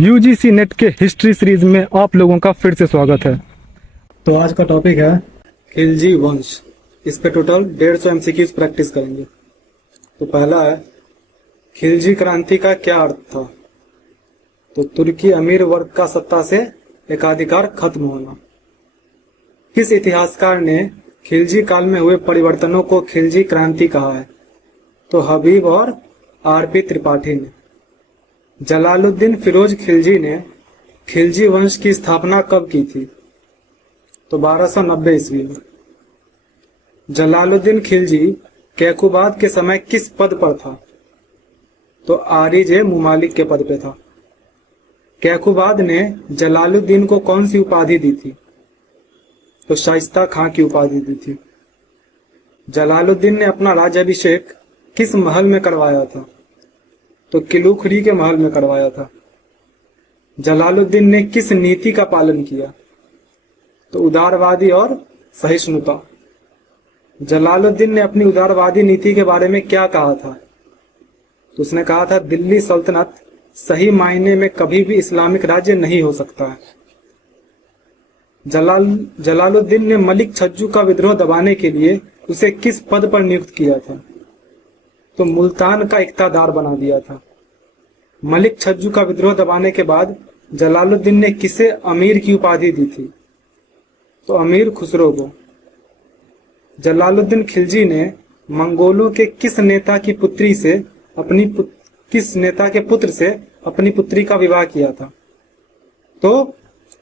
UGC net के history series में आप लोगों का फिर से स्वागत है। तो आज का टॉपिक है खिलजी वंश। इस पे टोटल 150 एमसीक्यूज प्रैक्टिस करेंगे। तो पहला है, खिलजी क्रांति का क्या अर्थ था? तो तुर्की अमीर वर्ग का सत्ता से एकाधिकार खत्म होना। किस इतिहासकार ने खिलजी काल में हुए परिवर्तनों को खिलजी क्रांति कहा है? तो हबीब और आरपी त्रिपाठी ने। जलालुद्दीन फिरोज खिलजी ने खिलजी वंश की स्थापना कब की थी? तो 1290 ईस्वी में। जलालुद्दीन खिलजी कैकुबाद के समय किस पद पर था? तो आरिज मुमालिक के पद पे था। कैकुबाद ने जलालुद्दीन को कौन सी उपाधि दी थी? तो शाइस्ता खां की उपाधि दी थी। जलालुद्दीन ने अपना राज्याभिषेक किस महल में करवाया था? तो किलूखरी के महल में करवाया था। जलालुद्दीन ने किस नीति का पालन किया? तो उदारवादी और सहिष्णुता। जलालुद्दीन ने अपनी उदारवादी नीति के बारे में क्या कहा था? तो उसने कहा था, दिल्ली सल्तनत सही मायने में कभी भी इस्लामिक राज्य नहीं हो सकता है। जलालुद्दीन ने मलिक छज्जू का विद्रोह दबाने के लिए उसे किस पद पर नियुक्त किया था? तो मुल्तान का इक्तादार बना दिया था। मलिक छज्जू का विद्रोह दबाने के बाद जलालुद्दीन ने किसे अमीर की उपाधि दी थी? तो अमीर खुसरो को। जलालुद्दीन खिलजी ने मंगोलों के किस नेता के पुत्र से अपनी पुत्री का विवाह किया था? तो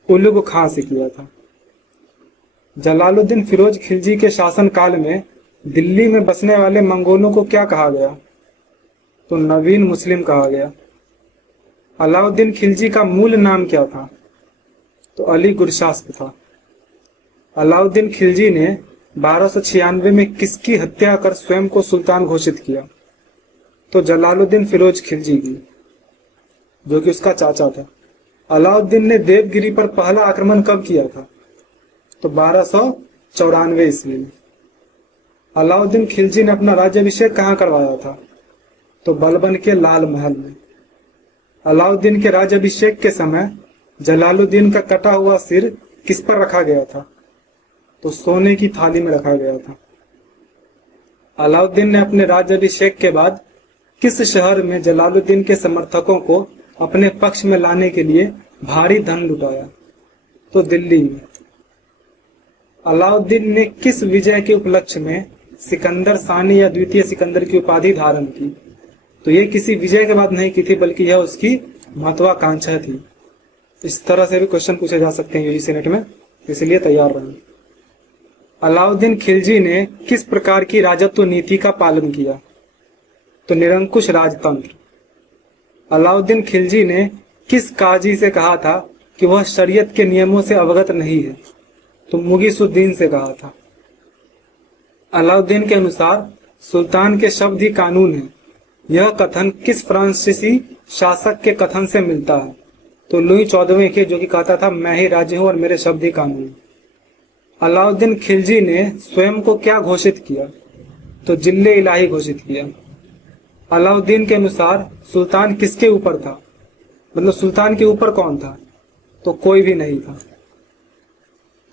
उलुग खां से किया था। जलालुद्दीन फिरोज खिलजी के शासन काल में दिल्ली में बसने वाले मंगोलों को क्या कहा गया? तो नवीन मुस्लिम कहा गया। अलाउद्दीन खिलजी का मूल नाम क्या था? तो अली गुरशास्प था। अलाउद्दीन खिलजी ने 1296 में किसकी हत्या कर स्वयं को सुल्तान घोषित किया? तो जलालुद्दीन फिरोज खिलजी की, जो कि उसका चाचा था। अलाउद्दीन ने देवगिरी पर पहला आक्रमण कब किया था? तो 1294 ईस्वी में। अलाउद्दीन खिलजी ने अपना राज्याभिषेक कहाँ करवाया था? तो बलबन के लाल महल में। अलाउद्दीन के राज्याभिषेक के समय जलालुद्दीन का कटा हुआ सिर किस पर रखा गया था? तो सोने की थाली में रखा गया था। अलाउद्दीन ने अपने राज्याभिषेक के बाद किस शहर में जलालुद्दीन के समर्थकों को अपने पक्ष में लाने के लिए भारी धन लुटाया? तो दिल्ली में। अलाउद्दीन ने किस विजय के उपलक्ष्य में सिकंदर सानी या द्वितीय सिकंदर की उपाधि धारण की? तो ये किसी विजय के बाद नहीं की थी, बल्कि यह उसकी महत्वाकांक्षा थी। इस तरह से भी क्वेश्चन पूछे जा सकते हैं यूजीसी नेट में, इसलिए तैयार रहें। अलाउद्दीन खिलजी ने किस प्रकार की राजत्व नीति का पालन किया? तो निरंकुश राजतंत्र। अलाउद्दीन खिलजी ने किस काजी से कहा था कि वह शरीयत के नियमों से अवगत नहीं है? तो मुगीसुद्दीन से कहा था। अलाउद्दीन के अनुसार सुल्तान के शब्द ही कानून है। यह कथन किस फ्रांसीसी शासक के कथन से मिलता है? तो लुई 14वें के, जो कि कहता था, मैं ही राज्य हूं और मेरे शब्द ही कानून। अलाउद्दीन खिलजी ने स्वयं को क्या घोषित किया? तो जिल्ले इलाही घोषित किया। अलाउद्दीन के अनुसार सुल्तान किसके ऊपर था? मतलब सुल्तान के ऊपर कौन था? तो कोई भी नहीं था।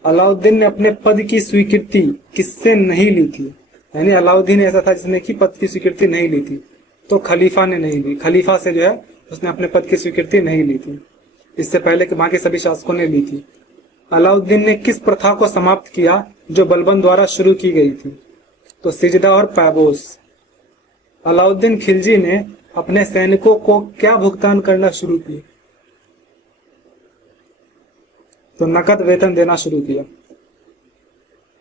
अलाउद्दीन ने अपने पद की स्वीकृति किससे नहीं ली थी? यानी अलाउद्दीन ऐसा था जिसने कि पद की स्वीकृति नहीं ली थी। तो खलीफा ने नहीं ली। खलीफा से जो है उसने अपने पद की स्वीकृति नहीं ली थी। इससे पहले के बाकी सभी शासकों ने ली थी। अलाउद्दीन ने किस प्रथा को समाप्त किया जो बलबन द्वारा शुरू की गई थी? तो सिजदा और पैबोस। अलाउद्दीन खिलजी ने अपने सैनिकों को क्या भुगतान करना शुरू किया? तो नकद वेतन देना शुरू किया।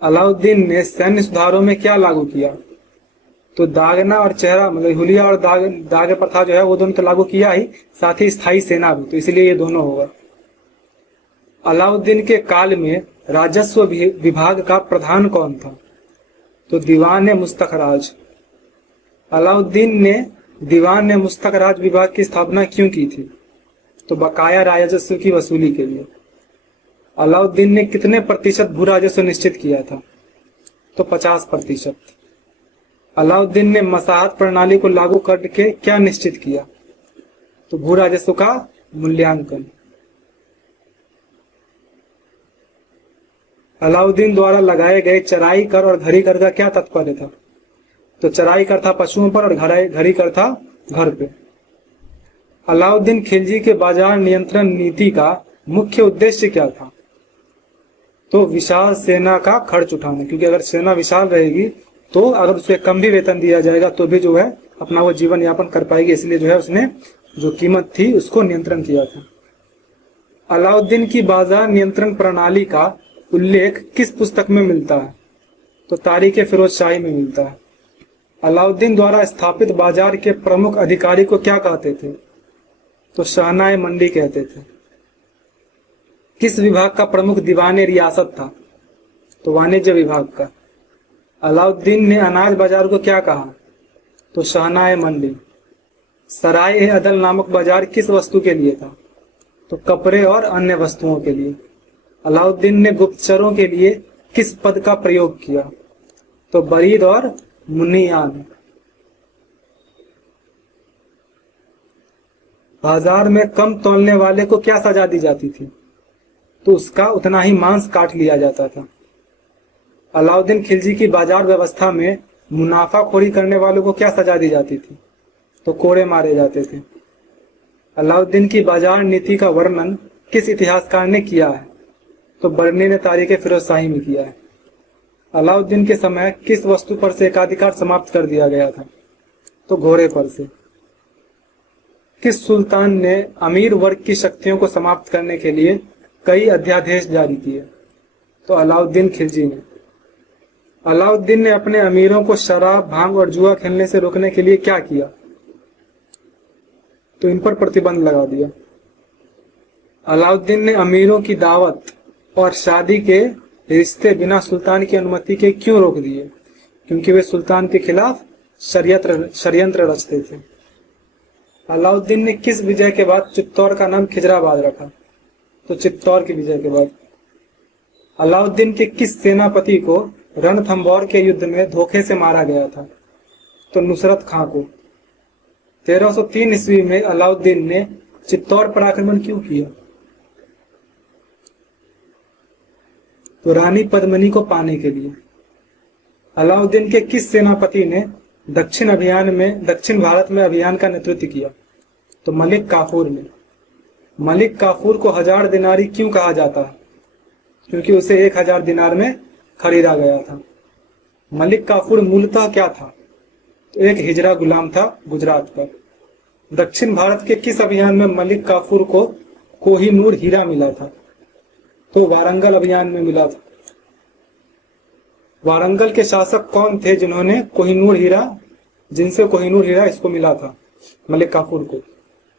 अलाउद्दीन ने सैन्य सुधारों में क्या लागू किया? तो दागना और चेहरा, मतलब हुलिया और दाग प्रथा जो है वो दोनों तो लागू किया ही, साथ ही स्थायी सेना भी, तो इसलिए ये दोनों होगा। अलाउद्दीन के काल में राजस्व विभाग का प्रधान कौन था? तो दीवान मुस्तखराज। अलाउद्दीन ने दीवान मुस्तखराज विभाग की स्थापना क्यों की थी? तो बकाया राजस्व की वसूली के लिए। अलाउद्दीन ने कितने प्रतिशत भू राजस्व निश्चित किया था? तो 50%। अलाउद्दीन ने मसाहत प्रणाली को लागू करके क्या निश्चित किया? तो भू राजस्व का मूल्यांकन। अलाउद्दीन द्वारा लगाए गए चराई कर और घड़ी कर का क्या तात्पर्य था? तो चराई कर था पशुओं पर और घड़ी कर था घर पे। अलाउद्दीन खिलजी के बाजार नियंत्रण नीति का मुख्य उद्देश्य क्या था? तो विशाल सेना का खर्च उठाना, क्योंकि अगर सेना विशाल रहेगी तो अगर उसे कम भी वेतन दिया जाएगा तो भी जो है अपना वो जीवन यापन कर पाएगी, इसलिए जो है उसने जो कीमत थी उसको नियंत्रण किया था। अलाउद्दीन की बाजार नियंत्रण प्रणाली का उल्लेख किस पुस्तक में मिलता है? तो तारीख फिरोज शाही में मिलता है। अलाउद्दीन द्वारा स्थापित बाजार के प्रमुख अधिकारी को क्या कहते थे? तो शहनाए मंडी कहते थे। किस विभाग का प्रमुख दीवाने रियासत था? तो वाणिज्य विभाग का। अलाउद्दीन ने अनाज बाजार को क्या कहा? तो शहनाए मंडी। सराय ए अदल नामक बाजार किस वस्तु के लिए था? तो कपड़े और अन्य वस्तुओं के लिए। अलाउद्दीन ने गुप्तचरों के लिए किस पद का प्रयोग किया? तो बरीद और मुनियान। बाजार में कम तौलने वाले को क्या सजा दी जाती थी? तो उसका उतना ही मांस काट लिया जाता था। अलाउद्दीन खिलजी की बाजार व्यवस्था में मुनाफाखोरी करने वालों को क्या सजा दी जाती थी? तो कोड़े मारे जाते थे। अलाउद्दीन की बाजार नीति का वर्णन किस इतिहासकार ने किया है? तो बर्नी ने तारीख फिरोज शाही में किया है। अलाउद्दीन के समय किस वस्तु पर से एकाधिकार समाप्त कर दिया गया था? तो घोड़े पर से। किस सुल्तान ने अमीर वर्ग की शक्तियों को समाप्त करने के लिए कई अध्यादेश जारी किए? तो अलाउद्दीन खिलजी ने। अलाउद्दीन ने अपने अमीरों को शराब, भांग और जुआ खेलने से रोकने के लिए क्या किया? तो इन पर प्रतिबंध लगा दिया। अलाउद्दीन ने अमीरों की दावत और शादी के रिश्ते बिना सुल्तान की अनुमति के क्यों रोक दिए? क्योंकि वे सुल्तान के खिलाफ षड्यंत्र रचते थे। अलाउद्दीन ने किस विजय के बाद चित्तौड़ का नाम खिजराबाद रखा? तो चित्तौड़ की विजय के बाद। अलाउद्दीन के किस सेनापति को रणथंभौर के युद्ध में धोखे से मारा गया था? तो नुसरत खां को। 1303 ईस्वी में अलाउद्दीन ने चित्तौड़ पर आक्रमण क्यों किया? तो रानी पद्मिनी को पाने के लिए। अलाउद्दीन के किस सेनापति ने दक्षिण भारत में अभियान का नेतृत्व किया? तो मलिक काफूर ने। मलिक काफूर को 1000 दिनारी क्यों कहा जाता है? क्योंकि उसे 1000 दिनार में खरीदा गया था। मलिक काफूर मूलतः क्या था? तो एक हिजरा गुलाम था गुजरात पर। दक्षिण भारत के किस अभियान में मलिक काफूर को कोहिनूर हीरा मिला था? तो वारंगल अभियान में मिला था। वारंगल के शासक कौन थे जिनसे कोहिनूर हीरा इसको मिला था मलिक काफूर को?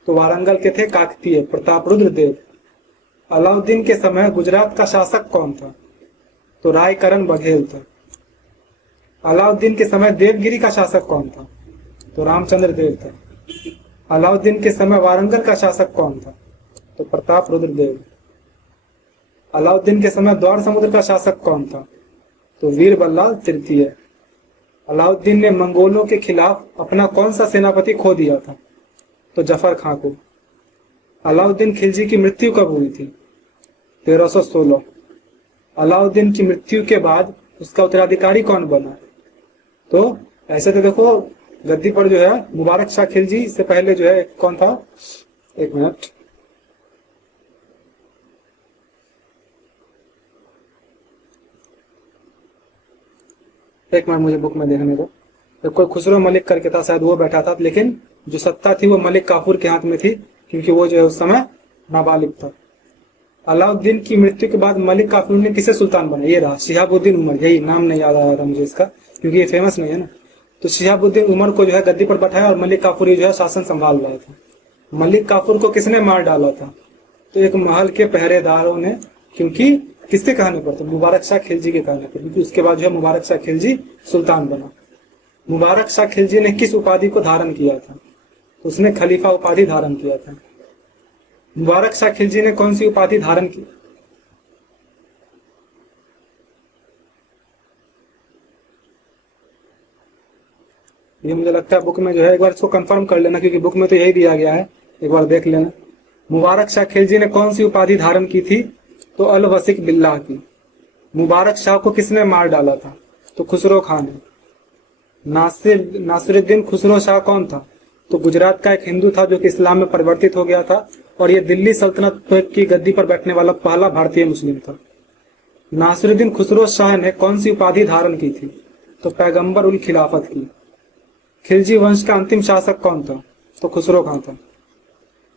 तो वारंगल के थे काकतीय प्रतापरुद्र देव। अलाउद्दीन के समय गुजरात का शासक कौन था? तो रायकरण बघेल था। अलाउद्दीन के समय देवगिरी का शासक कौन था? तो रामचंद्र देव था। अलाउद्दीन के समय वारंगल का शासक कौन था? तो प्रतापरुद्र देव। अलाउद्दीन के समय द्वार समुद्र का शासक कौन था? तो वीर बल्लाल तृतीय। अलाउद्दीन ने मंगोलों के खिलाफ अपना कौन सा सेनापति खो दिया था? तो जफर खां को। अलाउद्दीन खिलजी की मृत्यु कब हुई थी? 1316। अलाउद्दीन की मृत्यु के बाद उसका उत्तराधिकारी कौन बना? तो ऐसे तो देखो गद्दी पर जो है मुबारक शाह खिलजी से पहले जो है कौन था? एक मिनट, मुझे बुक में देखने दो। तो कोई खुसरो मलिक करके था, शायद वो बैठा था, लेकिन जो सत्ता थी वो मलिक काफूर के हाथ में थी, क्योंकि वो जो है उस समय नाबालिग था। अलाउद्दीन की मृत्यु के बाद मलिक काफूर ने किसे सुल्तान बना? ये रहा शिहाबुद्दीन उमर। यही नाम नहीं याद आ रहा था मुझे इसका, क्योंकि ये फेमस नहीं है ना। तो शिहाबुद्दीन उमर को जो है गद्दी पर बैठाया और मलिक काफूर जो है शासन संभाल रहा था। मलिक काफूर को किसने मार डाला था? तो एक महल के पहरेदारों ने। क्योंकि किसके कहने पर? तो मुबारक शाह खिलजी के कहने पर, क्योंकि उसके बाद जो है मुबारक शाह खिलजी सुल्तान बना। मुबारक शाह खिलजी ने किस उपाधि को धारण किया था? तो उसने खलीफा उपाधि धारण किया था। मुबारक शाह खिलजी ने कौन सी उपाधि धारण की? ये मुझे लगता है बुक में जो है, एक बार इसको कंफर्म कर लेना, क्योंकि बुक में तो यही दिया गया है, एक बार देख लेना। मुबारक शाह खिलजी ने कौन सी उपाधि धारण की थी? तो अल वसिक बिल्लाह की। मुबारक शाह को किसने मार डाला था? तो खुसरो खान ने। नासिरुद्दीन खुसरो शाह कौन था? तो गुजरात का एक हिंदू था जो कि इस्लाम में परिवर्तित हो गया था और ये दिल्ली सल्तनत की गद्दी पर बैठने वाला पहला भारतीय मुस्लिम था। नासिरुद्दीन खुसरो शाह ने कौन सी उपाधि धारण की थी? तो पैगंबर उल खिलाफत की। खिलजी वंश का अंतिम शासक कौन था? तो खुसरो खां था।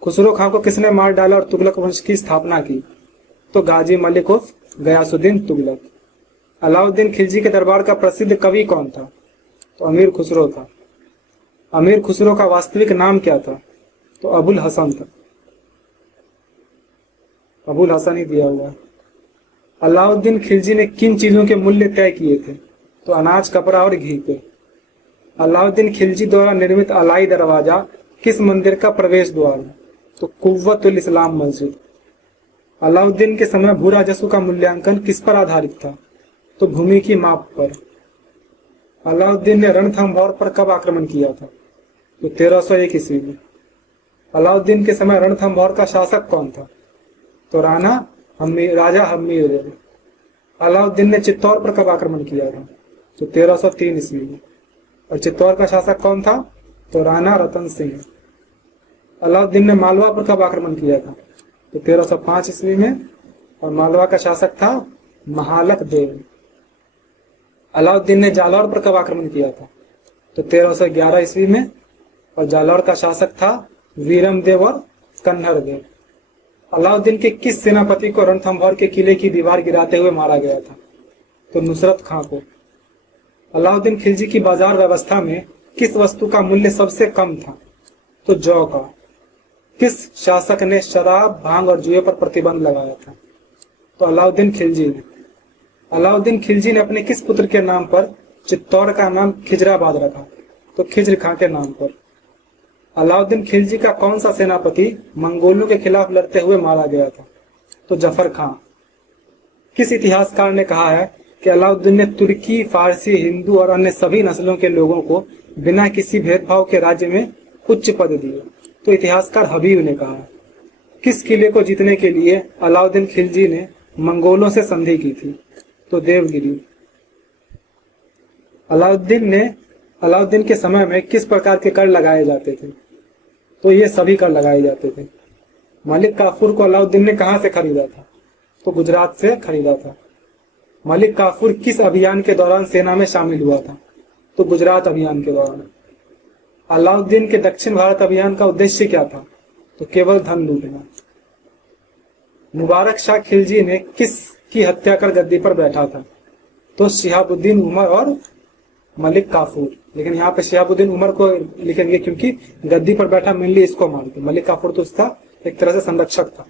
खुसरो खां को किसने मार डाला और तुगलक वंश की स्थापना की? तो गाजी मलिक उर्फ गयासुद्दीन तुगलक। अलाउद्दीन खिलजी के दरबार का प्रसिद्ध कवि कौन था? तो अमीर खुसरो था। अमीर खुसरो का वास्तविक नाम क्या था? तो अबुल हसन था। अबुल हसन ही दिया हुआ है। अलाउद्दीन खिलजी ने किन चीजों के मूल्य तय किए थे? तो अनाज, कपड़ा और घी पे। अलाउद्दीन खिलजी द्वारा निर्मित अलाई दरवाजा किस मंदिर का प्रवेश द्वार है? तो कुव्वतुल इस्लाम मस्जिद। अलाउद्दीन के समय भू राजस्व का मूल्यांकन किस पर आधारित था? तो भूमि की माप पर। अलाउद्दीन ने रणथंभौर पर कब आक्रमण किया था? तो 1301 ईस्वी में। अलाउद्दीन के समय रणथंभौर का शासक कौन था? तो राजा हम्मीर। अलाउद्दीन ने चित्तौड़ पर कब आक्रमण किया था? तो 1303 ईस्वी में। और चित्तौड़ का शासक कौन था? तो राणा रतन सिंह। अलाउद्दीन ने मालवा पर कब आक्रमण किया था? तो 1305 ईस्वी में। और मालवा का शासक था महालक देव। अलाउद्दीन ने जालौर पर कब आक्रमण किया था? तो 1311 ईस्वी में। और जालौर का शासक था वीरम देव और कन्हर देव। अलाउद्दीन के किस सेनापति को रणथंभौर के किले की दीवार गिराते हुए मारा गया था? तो नुसरत खां को। अलाउद्दीन खिलजी की बाजार व्यवस्था में किस वस्तु का मूल्य सबसे कम था? तो जौ का। किस शासक ने शराब, भांग और जुए पर प्रतिबंध लगाया था? तो अलाउद्दीन खिलजी ने। अलाउद्दीन खिलजी ने अपने किस पुत्र के नाम पर चित्तौड़ का नाम खिजराबाद रखा? तो खिज्र खां के नाम पर। अलाउद्दीन खिलजी का कौन सा सेनापति मंगोलों के खिलाफ लड़ते हुए मारा गया था? तो जफर खां। किस इतिहासकार ने कहा है कि अलाउद्दीन ने तुर्की, फारसी, हिंदू और अन्य सभी नस्लों के लोगों को बिना किसी भेदभाव के राज्य में उच्च पद दिए? तो इतिहासकार हबीब ने कहा है। किस किले को जीतने के लिए अलाउद्दीन खिलजी ने मंगोलों से संधि की थी? तो देवगिरी। अलाउद्दीन के समय में किस प्रकार के कर लगाए जाते थे? तो ये सभी कर लगाए जाते थे। मलिक काफूर को अलाउद्दीन ने कहां से खरीदा था? तो गुजरात से खरीदा था। मलिक काफूर किस अभियान के दौरान सेना में शामिल हुआ था? तो गुजरात अभियान के दौरान। अलाउद्दीन के दक्षिण भारत अभियान का उद्देश्य क्या था? तो केवल धन लूटना। मुबारक शाह खिलजी ने किस की हत्या कर गद्दी पर बैठा था? तो शिहाबुद्दीन उमर और मलिक काफूर। लेकिन यहाँ पे शिहाबुद्दीन उमर को लिखेंगे क्योंकि गद्दी पर बैठा मेनली इसको मानते। मलिक काफूर तो उसका एक तरह से संरक्षक था।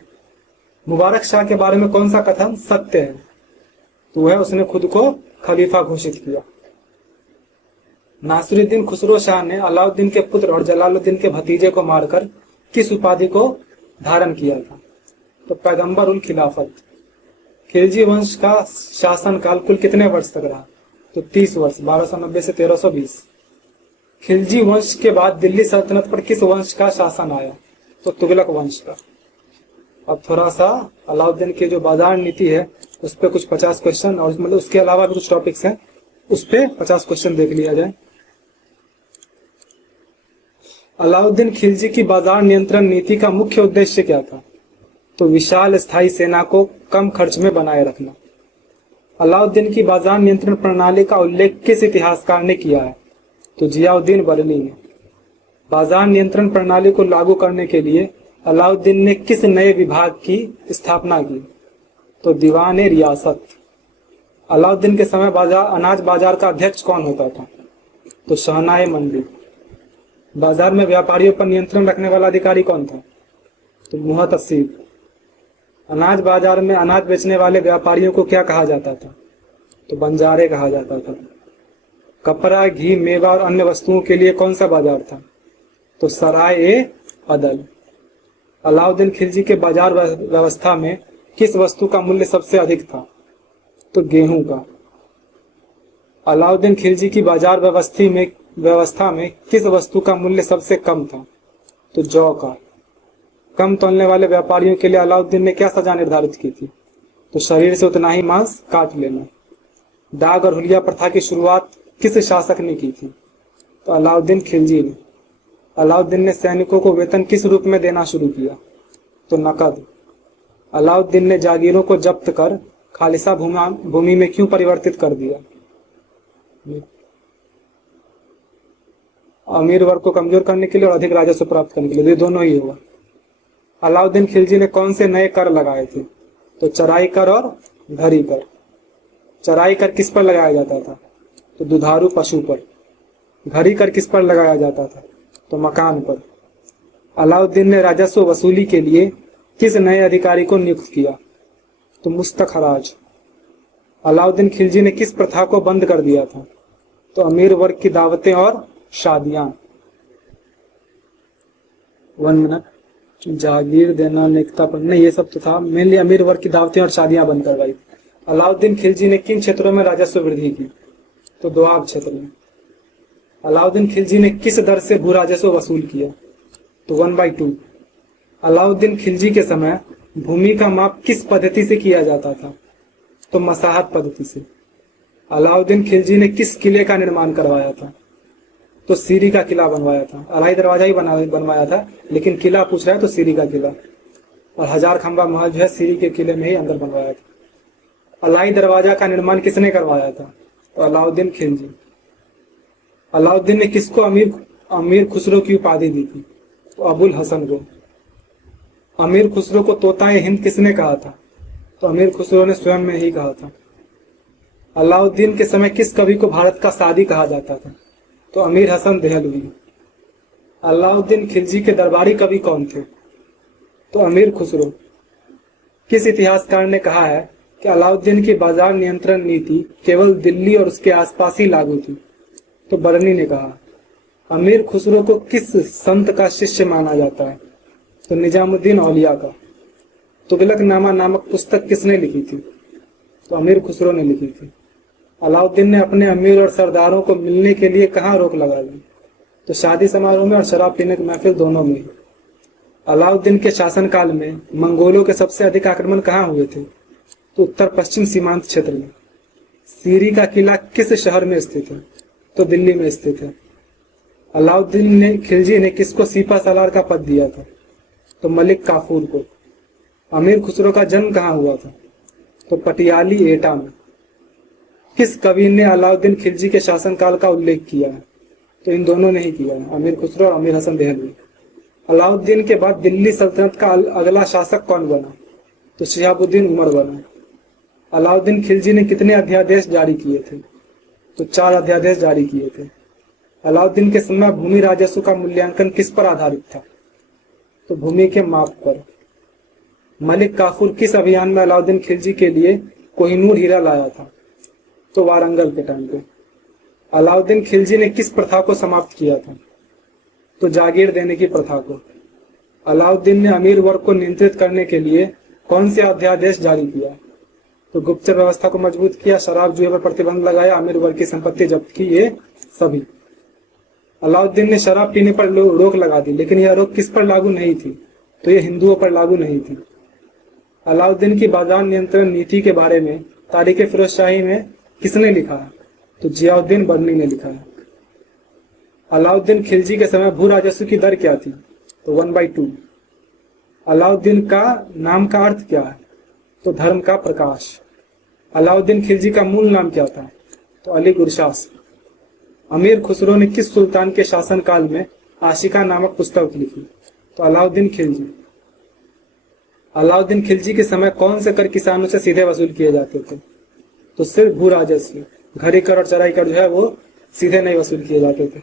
मुबारक शाह के बारे में कौन सा कथन सत्य है? तो वह उसने खुद को खलीफा घोषित किया। नासिरुद्दीन खुसरो शाह ने अलाउद्दीन के पुत्र और जलालुद्दीन के भतीजे को मारकर किस उपाधि को धारण किया था? तो पैगंबर उल खिलाफत। खिलजी वंश का शासनकाल कुल कितने वर्ष तक रहा? तो 30 वर्ष, 1290 से 1320। खिलजी वंश के बाद दिल्ली सल्तनत पर किस वंश का शासन आया? तो तुगलक वंश का। अब थोड़ा सा अलाउद्दीन की जो बाजार नीति है उस पर कुछ 50 क्वेश्चन और मतलब उसके अलावा भी कुछ टॉपिक्स हैं, उस पे 50 क्वेश्चन देख लिया जाए। अलाउद्दीन खिलजी की बाजार नियंत्रण नीति का मुख्य उद्देश्य क्या था? तो विशाल स्थायी सेना को कम खर्च में बनाए रखना। अलाउद्दीन की बाजार नियंत्रण प्रणाली का उल्लेख किस इतिहासकार ने किया है? तो जियाउद्दीन बरनी ने। बाजार नियंत्रण प्रणाली को लागू करने के लिए अलाउद्दीन ने किस नए विभाग की स्थापना की? तो दीवान ए रियासत। अलाउद्दीन के समय अनाज बाजार का अध्यक्ष कौन होता था? तो शहनाए मंडी। बाजार में व्यापारियों पर नियंत्रण रखने वाला अधिकारी कौन था? तो मुहतसिब। अनाज बाजार में अनाज बेचने वाले व्यापारियों को क्या कहा जाता था? तो बंजारे कहा जाता था। कपड़ा, घी, मेवा और अन्य वस्तुओं के लिए कौन सा बाजार था? तो सराय ए अदल। अलाउद्दीन खिलजी के बाजार व्यवस्था में किस वस्तु का मूल्य सबसे अधिक था? तो गेहूं का। अलाउद्दीन खिलजी की बाजार व्यवस्था में किस वस्तु का मूल्य सबसे कम था? तो जौ का। कम तौलने वाले व्यापारियों के लिए अलाउद्दीन ने क्या सजा निर्धारित की थी? तो शरीर से उतना ही मांस काट लेना। दाग और हुलिया प्रथा की शुरुआत किस शासक ने की थी? तो अलाउद्दीन खिलजी ने। अलाउद्दीन ने सैनिकों को वेतन किस रूप में देना शुरू किया? तो नकद। अलाउद्दीन ने जागीरों को जब्त कर खालिसा भूमि में क्यों परिवर्तित कर दिया? अमीर वर्ग को कमजोर करने के लिए और अधिक राजस्व प्राप्त करने के लिए, ये दोनों ही हुआ। अलाउद्दीन खिलजी ने कौन से नए कर लगाए थे? तो चराई कर और घरी कर। चराई कर किस पर लगाया जाता था? तो दुधारू पशु पर। घरी कर किस पर लगाया जाता था? तो मकान पर। अलाउद्दीन ने राजस्व वसूली के लिए किस नए अधिकारी को नियुक्त किया? तो मुस्तखराज। अलाउद्दीन खिलजी ने किस प्रथा को बंद कर दिया था? तो अमीर वर्ग की दावतें और शादियां। 1 मिनट। जागीर देना, निकता पर नहीं, ये सब तो था। मेनली अमीर वर्ग की दावतें और शादियां बंद करवाई। अलाउद्दीन खिलजी ने किन क्षेत्रों में राजस्व वृद्धि की? तो दोआब क्षेत्र में। अलाउद्दीन खिलजी ने किस दर से भू राजस्व वसूल किया? तो 1/2। अलाउद्दीन खिलजी के समय भूमि का माप किस पद्धति से किया जाता था? तो मसाहत पद्धति से। अलाउद्दीन खिलजी ने किस किले का निर्माण करवाया था? तो सीरी का किला बनवाया था। अलाई दरवाजा ही बनवाया था, लेकिन किला पूछ रहा है तो सीरी का किला। और 1000 खंबा महल जो है सीरी के किले में ही अंदर बनवाया था। अलाई दरवाजा का निर्माण किसने करवाया था? तो अलाउद्दीन खिलजी। अलाउद्दीन ने किसको अमीर खुसरो की उपाधि दी थी? तो अबुल हसन को। अमीर खुसरो को तोताए हिंद किसने कहा था? तो अमीर खुसरो ने स्वयं में ही कहा था। अलाउद्दीन के समय किस कवि को भारत का सादी कहा जाता था? तो अमीर हसन देहलवी। अलाउद्दीन खिलजी के दरबारी कवि कौन थे? तो अमीर खुसरो। किस इतिहासकार ने कहा है कि अलाउद्दीन की बाजार नियंत्रण नीति केवल दिल्ली और उसके आसपास ही लागू थी? तो बरनी ने कहा। अमीर खुसरो को किस संत का शिष्य माना जाता है? तो निजामुद्दीन औलिया का। तुगलकनामा नामक पुस्तक किसने लिखी थी? तो अमीर खुसरो ने लिखी थी। अलाउद्दीन ने अपने अमीर और सरदारों को मिलने के लिए कहाँ रोक लगा दी? तो शादी समारोह में और शराब पीने की महफिल दोनों में। अलाउद्दीन के शासनकाल में मंगोलों के सबसे अधिक आक्रमण कहाँ हुए थे? तो उत्तर पश्चिम सीमांत क्षेत्र में। सीरी का किला किस शहर में स्थित है? तो दिल्ली में स्थित है। अलाउद्दीन ने खिलजी ने किसको सीपा सालार का पद दिया था? तो मलिक काफूर को। अमीर खुसरो का जन्म कहाँ हुआ था? तो पटियाली एटा में। किस कवि ने अलाउद्दीन खिलजी के शासनकाल का उल्लेख किया है? तो इन दोनों ने ही किया है, अमीर खुसरो और अमीर हसन देहलवी। अलाउद्दीन के बाद दिल्ली सल्तनत का अगला शासक कौन बना? तो शिहाबुद्दीन उमर बना। अलाउद्दीन खिलजी ने कितने अध्यादेश जारी किए थे? तो 4 अध्यादेश जारी किए थे। अलाउद्दीन के समय भूमि राजस्व का मूल्यांकन किस पर आधारित था? तो भूमि के माप पर। मलिक काफूर किस अभियान में अलाउद्दीन खिलजी के लिए कोहिनूर हीरा लाया था? तो वारंगल के टाइम पे। अलाउद्दीन खिलजी ने किस प्रथा को समाप्त किया था? तो जागीर देने की प्रथा को। अलाउद्दीन ने अमीर वर्ग को नियंत्रित करने के लिए कौन से अध्यादेश जारी किया? तो गुप्तचर व्यवस्था को मजबूत किया, शराब जुए पर प्रतिबंध लगाया, अमीर वर्ग की संपत्ति जब्त की, ये सभी। अलाउद्दीन ने शराब पीने पर रोक लगा दी, लेकिन यह रोक किस पर लागू नहीं थी? तो ये हिंदुओं पर लागू नहीं थी। अलाउद्दीन की बाजार नियंत्रण नीति के बारे में तारीख फिरोजशाही में किसने लिखा है? तो जियाउद्दीन बरनी ने लिखा है। अलाउद्दीन खिलजी के समय भू राजस्व की दर क्या थी? तो 1/2। अलाउद्दीन का नाम का अर्थ क्या है? तो धर्म का प्रकाश। अलाउद्दीन खिलजी का मूल नाम क्या था? तो अली गुरशास। अमीर खुसरो ने किस सुल्तान के शासनकाल में आशिका नामक पुस्तक लिखी? तो अलाउद्दीन खिलजी। अलाउद्दीन खिलजी के समय कौन से कर किसानों से सीधे वसूल किए जाते थे? तो सिर्फ भू राजस्व। घरी कर और चराई कर जो है वो सीधे नहीं वसूल किए जाते थे।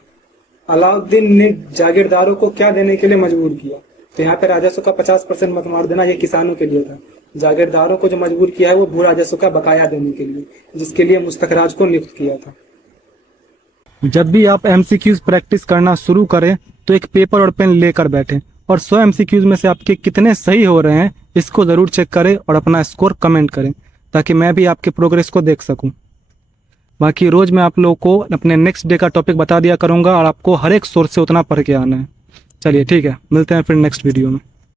अलाउद्दीन ने जागीरदारों को क्या देने के लिए मजबूर किया? तो यहाँ पे राजस्व का 50% मत मार देना, ये किसानों के लिए था। जागीरदारों को जो मजबूर किया है वो भू राजस्व का बकाया देने के लिए, जिसके लिए मुस्तखराज को नियुक्त किया था। जब भी आप एमसीक्यूज प्रैक्टिस करना शुरू करें तो एक पेपर और पेन लेकर बैठें और 100 एमसीक्यूज में से आपके कितने सही हो रहे हैं इसको जरूर चेक करें और अपना स्कोर कमेंट करें, ताकि मैं भी आपके प्रोग्रेस को देख सकूं। बाकी रोज मैं आप लोगों को अपने नेक्स्ट डे का टॉपिक बता दिया करूंगा और आपको हर एक सोर्स से उतना पढ़ के आना है। चलिए ठीक है, मिलते हैं फिर नेक्स्ट वीडियो में।